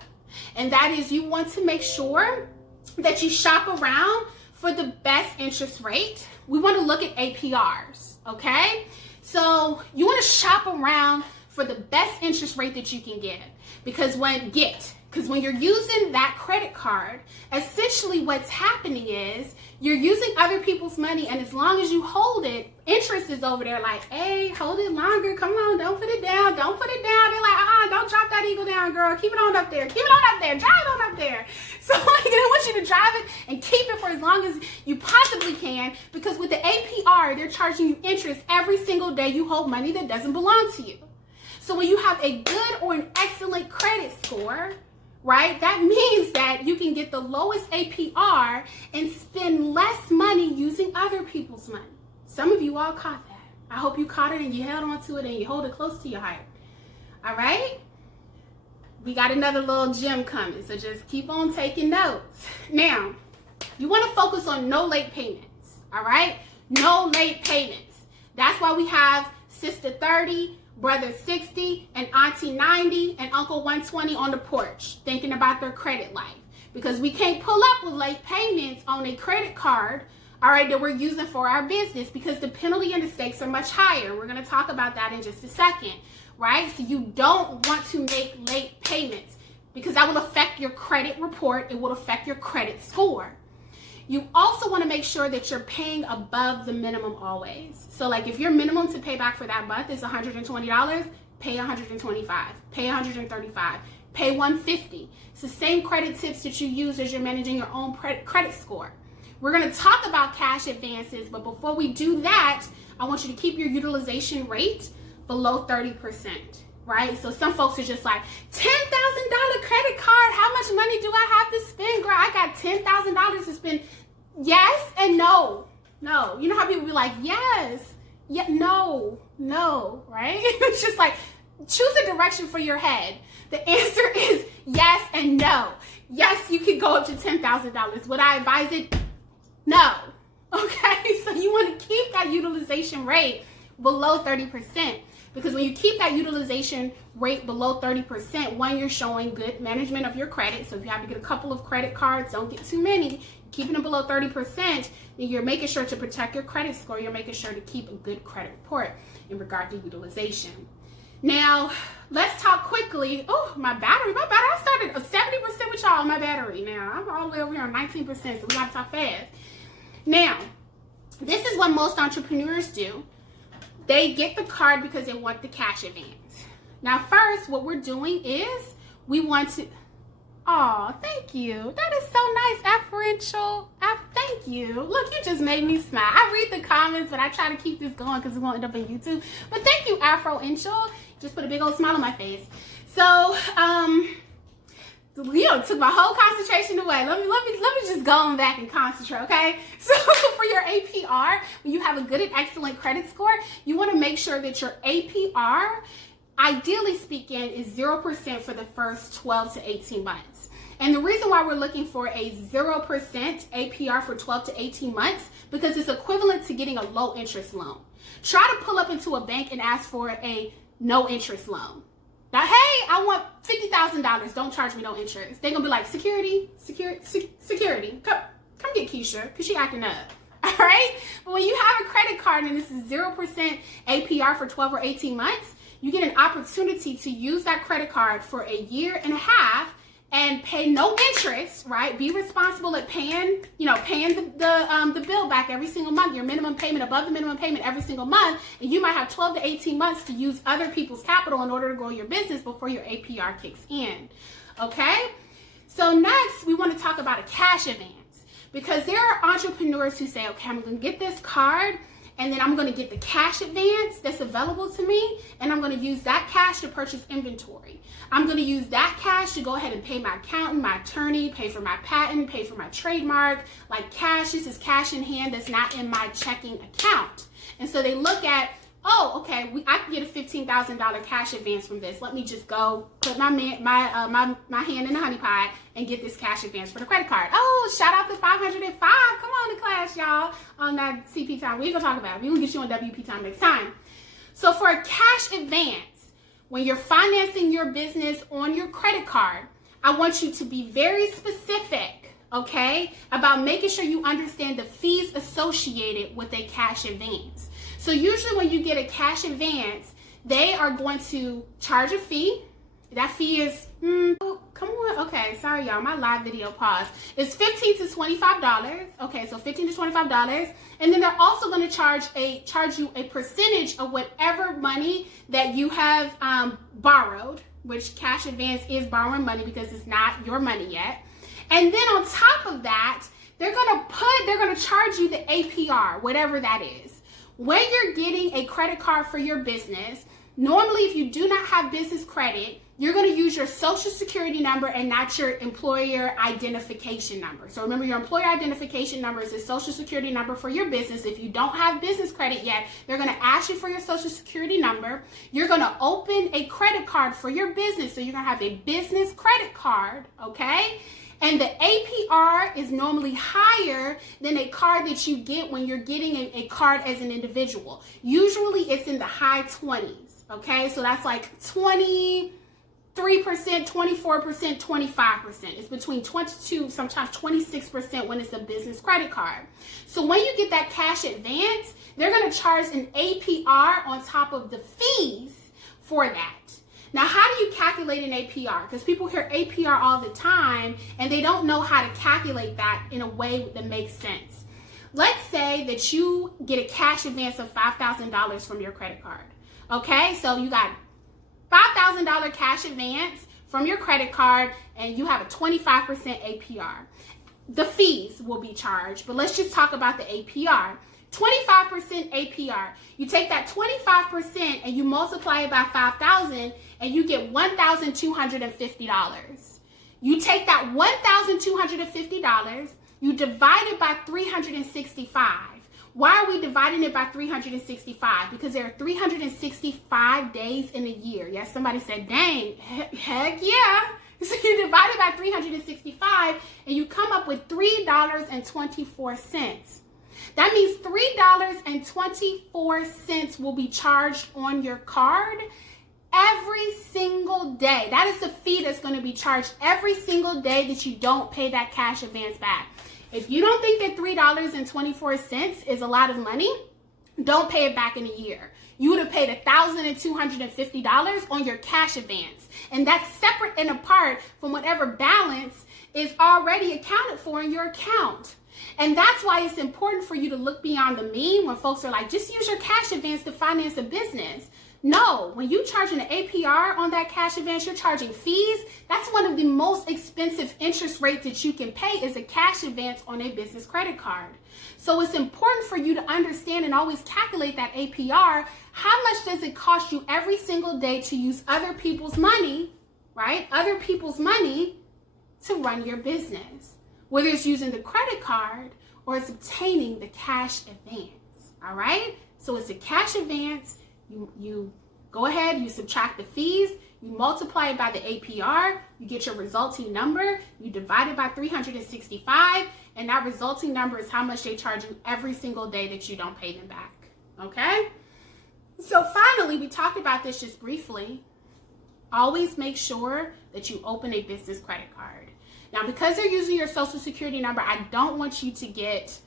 and that is you want to make sure that you shop around for the best interest rate. We want to look at APRs, okay? So you want to shop around for the best interest rate that you can get, because when you're using that credit card, essentially what's happening is you're using other people's money, and as long as you hold it, interest is over there like, hey, hold it longer, come on, don't put it down, don't put it down. They're like, don't drop that eagle down, girl, keep it on up there, drive it on up there. So like, they want you to drive it and keep it for as long as you possibly can, because with the APR, they're charging you interest every single day you hold money that doesn't belong to you. So when you have a good or an excellent credit score, right, that means that you can get the lowest APR and spend less money using other people's money. Some of you all caught that. I hope you caught it and you held on to it and you hold it close to your heart. All right? We got another little gem coming, so just keep on taking notes. Now, you want to focus on no late payments, all right? No late payments. That's why we have Sister 30, Brother 60, and Auntie 90, and Uncle 120 on the porch thinking about their credit life. Because we can't pull up with late payments on a credit card, all right, that we're using for our business, because the penalty and the stakes are much higher. We're going to talk about that in just a second, right? So you don't want to make late payments because that will affect your credit report. It will affect your credit score. You also want to make sure that you're paying above the minimum always. So like if your minimum to pay back for that month is $120, pay $125, pay $135, pay $150. It's the same credit tips that you use as you're managing your own credit score. We're going to talk about cash advances, but before we do that, I want you to keep your utilization rate below 30%, right? So some folks are just like, $10,000 credit card, how much money do I have to spend, girl? I got $10,000 to spend. Yes and no. No. You know how people be like, yes, yeah, no, right? It's just like, choose a direction for your head. The answer is yes and no. Yes, you can go up to $10,000. Would I advise it? No. Okay, so you want to keep that utilization rate below 30%, because when you keep that utilization rate below 30%, one, you're showing good management of your credit. So if you have to get a couple of credit cards, don't get too many. Keeping it below 30%, then you're making sure to protect your credit score. You're making sure to keep a good credit report in regard to utilization. Now, let's talk quickly. Oh, my battery. I started at 70% with y'all on my battery. Now, I'm all the way over here on 19%, so we got to talk fast. Now, this is what most entrepreneurs do. They get the card because they want the cash advance. Now, first, what we're doing is we want to... Oh, thank you. That is so nice, Afferential. Thank you. Look, you just made me smile. I read the comments, but I try to keep this going because it won't end up on YouTube. But thank you, Afroential. Just put a big old smile on my face. So, took my whole concentration away. Let me just go back and concentrate, okay? So for your APR, when you have a good and excellent credit score, you want to make sure that your APR, ideally speaking, is 0% for the first 12 to 18 months. And the reason why we're looking for a 0% APR for 12 to 18 months, because it's equivalent to getting a low interest loan. Try to pull up into a bank and ask for a no interest loan. Now, hey, I want $50,000. Don't charge me no interest. They're gonna be like, security. Come get Keisha, because she acting up. All right? But when you have a credit card and this is 0% APR for 12 or 18 months, you get an opportunity to use that credit card for a year and a half and pay no interest, right? Be responsible at paying the bill back every single month, your minimum payment above the minimum payment every single month, and you might have 12 to 18 months to use other people's capital in order to grow your business before your APR kicks in, okay? So next, we want to talk about a cash advance, because there are entrepreneurs who say, okay, I'm going to get this card, and then I'm going to get the cash advance that's available to me, and I'm going to use that cash to purchase inventory. I'm going to use that cash to go ahead and pay my accountant, my attorney, pay for my patent, pay for my trademark. Like cash, this is cash in hand that's not in my checking account. And so they look at, oh, okay, I can get a $15,000 cash advance from this. Let me just go put my hand in the honey pot and get this cash advance for the credit card. Oh, shout out to 505. Come on to class, y'all, on that CP time. We ain't gonna talk about it. We gonna get you on WP time next time. So for a cash advance, when you're financing your business on your credit card, I want you to be very specific, okay, about making sure you understand the fees associated with a cash advance. So usually when you get a cash advance, they are going to charge a fee. That fee is, come on. Okay, sorry, y'all. My live video paused. It's $15 to $25. Okay, so $15 to $25. And then they're also going to charge you a percentage of whatever money that you have borrowed, which cash advance is borrowing money because it's not your money yet. And then on top of that, they're going to charge you the APR, whatever that is. When you're getting a credit card for your business, normally if you do not have business credit, you're going to use your social security number and not your employer identification number. So remember, your employer identification number is a social security number for your business. If you don't have business credit yet, they're going to ask you for your social security number. You're going to open a credit card for your business. So you're going to have a business credit card, okay? And the APR is normally higher than a card that you get when you're getting a card as an individual. Usually it's in the high 20s, okay? So that's like 23%, 24%, 25%. It's between 22, sometimes 26% when it's a business credit card. So when you get that cash advance, they're going to charge an APR on top of the fees for that. Now, how do you calculate an APR? Because people hear APR all the time and they don't know how to calculate that in a way that makes sense. Let's say that you get a cash advance of $5,000 from your credit card. Okay, so you got $5,000 cash advance from your credit card and you have a 25% APR. The fees will be charged, but let's just talk about the APR. 25% APR. You take that 25% and you multiply it by 5,000 and you get $1,250. You take that $1,250, you divide it by 365. Why are we dividing it by 365? Because there are 365 days in a year. Yes, somebody said, dang, heck yeah. So you divide it by 365 and you come up with $3.24. That means $3.24 will be charged on your card every single day. That is the fee that's going to be charged every single day that you don't pay that cash advance back. If you don't think that $3.24 is a lot of money, don't pay it back in a year. You would have paid $1,250 on your cash advance. And that's separate and apart from whatever balance is already accounted for in your account. And that's why it's important for you to look beyond the mean when folks are like, just use your cash advance to finance a business. No, when you charging an APR on that cash advance, you're charging fees. That's one of the most expensive interest rates that you can pay is a cash advance on a business credit card. So it's important for you to understand and always calculate that APR. How much does it cost you every single day to use other people's money, right? Other people's money to run your business, whether it's using the credit card or it's obtaining the cash advance, all right? So it's a cash advance. You go ahead, you subtract the fees, you multiply it by the APR, you get your resulting number, you divide it by 365, and that resulting number is how much they charge you every single day that you don't pay them back, okay? So finally, we talked about this just briefly. Always make sure that you open a business credit card. Now, because they're using your social security number, I don't want you to get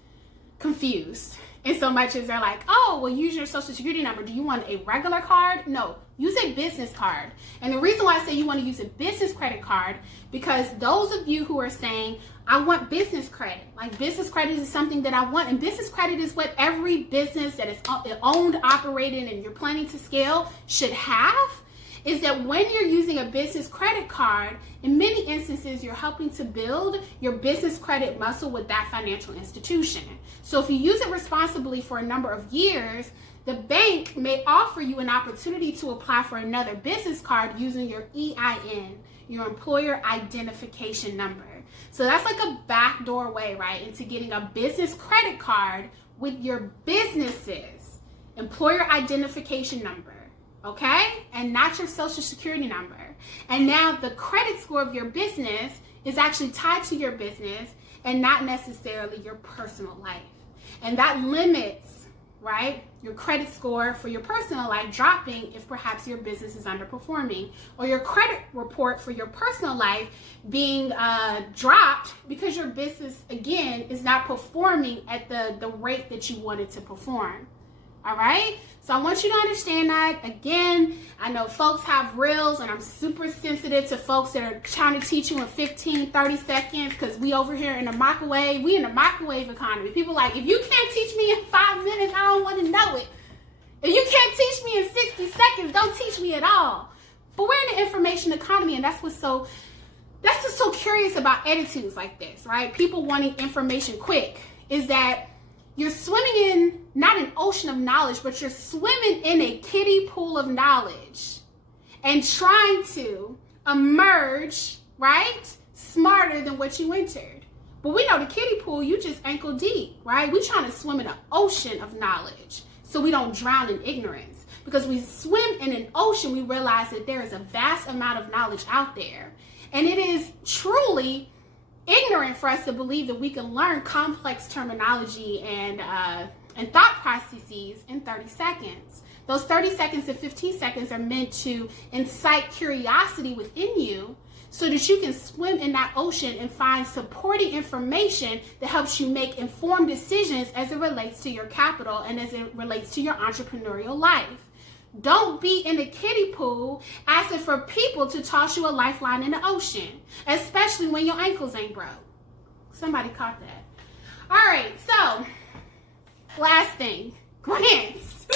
confused. And so much as they're like, oh, well, use your social security number. Do you want a regular card? No, use a business card. And the reason why I say you want to use a business credit card, because those of you who are saying, I want business credit, like business credit is something that I want. And business credit is what every business that is owned, operated, and you're planning to scale should have, is that when you're using a business credit card, in many instances, you're helping to build your business credit muscle with that financial institution. So if you use it responsibly for a number of years, the bank may offer you an opportunity to apply for another business card using your EIN, your employer identification number. So that's like a backdoor way, right, into getting a business credit card with your business's employer identification number. Okay? And not your social security number. And now the credit score of your business is actually tied to your business and not necessarily your personal life. And that limits, right, your credit score for your personal life dropping if perhaps your business is underperforming, or your credit report for your personal life being dropped because your business, again, is not performing at the rate that you wanted to perform. All right? So I want you to understand that. Again, I know folks have reels, and I'm super sensitive to folks that are trying to teach you in 15, 30 seconds, because we over here in the microwave. We in the microwave economy. People like, if you can't teach me in 5 minutes, I don't want to know it. If you can't teach me in 60 seconds, don't teach me at all. But we're in the information economy, and that's what's so curious about attitudes like this, right? People wanting information quick, is that you're swimming in not an ocean of knowledge, but you're swimming in a kiddie pool of knowledge and trying to emerge, right, smarter than what you entered. But we know the kiddie pool, you just ankle deep, right? We're trying to swim in an ocean of knowledge so we don't drown in ignorance. Because we swim in an ocean, we realize that there is a vast amount of knowledge out there. And it is truly ignorant for us to believe that we can learn complex terminology and thought processes in 30 seconds. Those 30 seconds to 15 seconds are meant to incite curiosity within you so that you can swim in that ocean and find supporting information that helps you make informed decisions as it relates to your capital and as it relates to your entrepreneurial life. Don't be in a kiddie pool asking for people to toss you a lifeline in the ocean, especially when your ankles ain't broke. Somebody caught that. All right, so last thing, grants.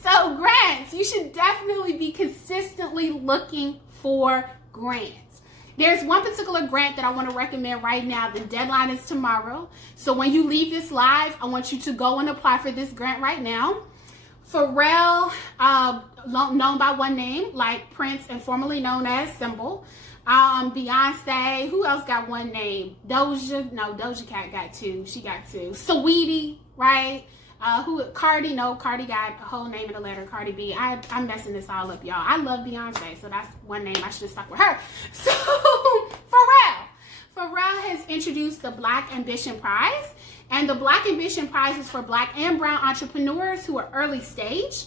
So grants, you should definitely be consistently looking for grants. There's one particular grant that I want to recommend right now. The deadline is tomorrow. So when you leave this live, I want you to go and apply for this grant right now. Pharrell, known by one name, like Prince and formerly known as Symbol, Beyonce. Who else got one name? Doja Cat got two. She got two. Saweetie, right? Cardi? No, Cardi got a whole name in the letter. Cardi B. I'm messing this all up, y'all. I love Beyonce, so that's one name. I should have stuck with her. So, Pharrell has introduced the Black Ambition Prize. And the Black Ambition Prize is for Black and brown entrepreneurs who are early stage,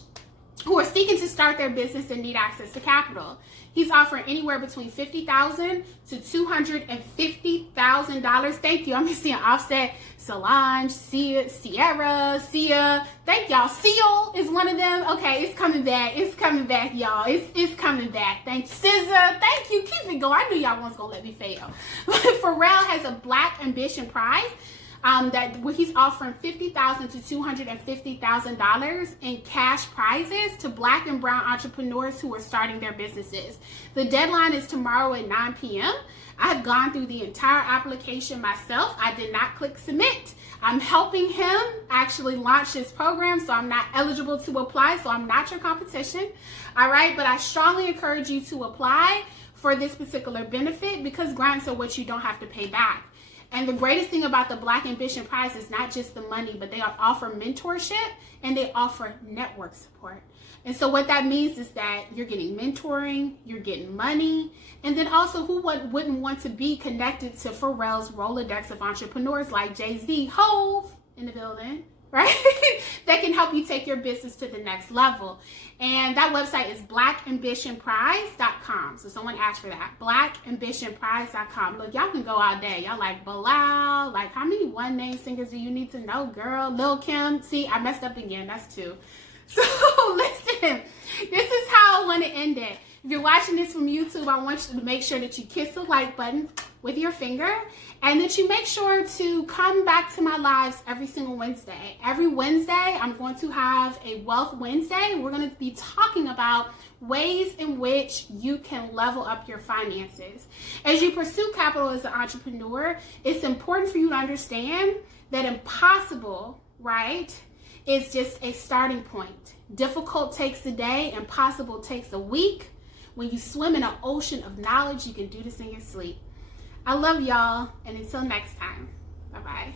who are seeking to start their business and need access to capital. He's offering anywhere between $50,000 to $250,000. Thank you. I'm seeing Offset, Solange, Sierra, Sia. Thank y'all. Seal is one of them. Okay, it's coming back. It's coming back, y'all. It's coming back. Thank you. SZA. Thank you. Keep it going. I knew y'all wasn't gonna let me fail. Pharrell has a Black Ambition Prize. He's offering $50,000 to $250,000 in cash prizes to Black and brown entrepreneurs who are starting their businesses. The deadline is tomorrow at 9 p.m. I've gone through the entire application myself. I did not click submit. I'm helping him actually launch his program, so I'm not eligible to apply, so I'm not your competition. All right, but I strongly encourage you to apply for this particular benefit because grants are what you don't have to pay back. And the greatest thing about the Black Ambition Prize is not just the money, but they offer mentorship and they offer network support. And so what that means is that you're getting mentoring, you're getting money, and then also who wouldn't want to be connected to Pharrell's Rolodex of entrepreneurs like Jay-Z, Hove in the building, right? That can help you take your business to the next level. And that website is blackambitionprize.com. So someone asked for that, blackambitionprize.com. Look, y'all can go all day. Y'all like Bilal, like how many one name singers do you need to know, girl? Lil Kim. See, I messed up again. That's two. So listen, this is how I want to end it. If you're watching this from YouTube, I want you to make sure that you kiss the like button with your finger and that you make sure to come back to my lives every single Wednesday. Every Wednesday, I'm going to have a Wealth Wednesday. We're going to be talking about ways in which you can level up your finances. As you pursue capital as an entrepreneur, it's important for you to understand that impossible, right, is just a starting point. Difficult takes a day, impossible takes a week. When you swim in an ocean of knowledge, you can do this in your sleep. I love y'all, and until next time, bye-bye.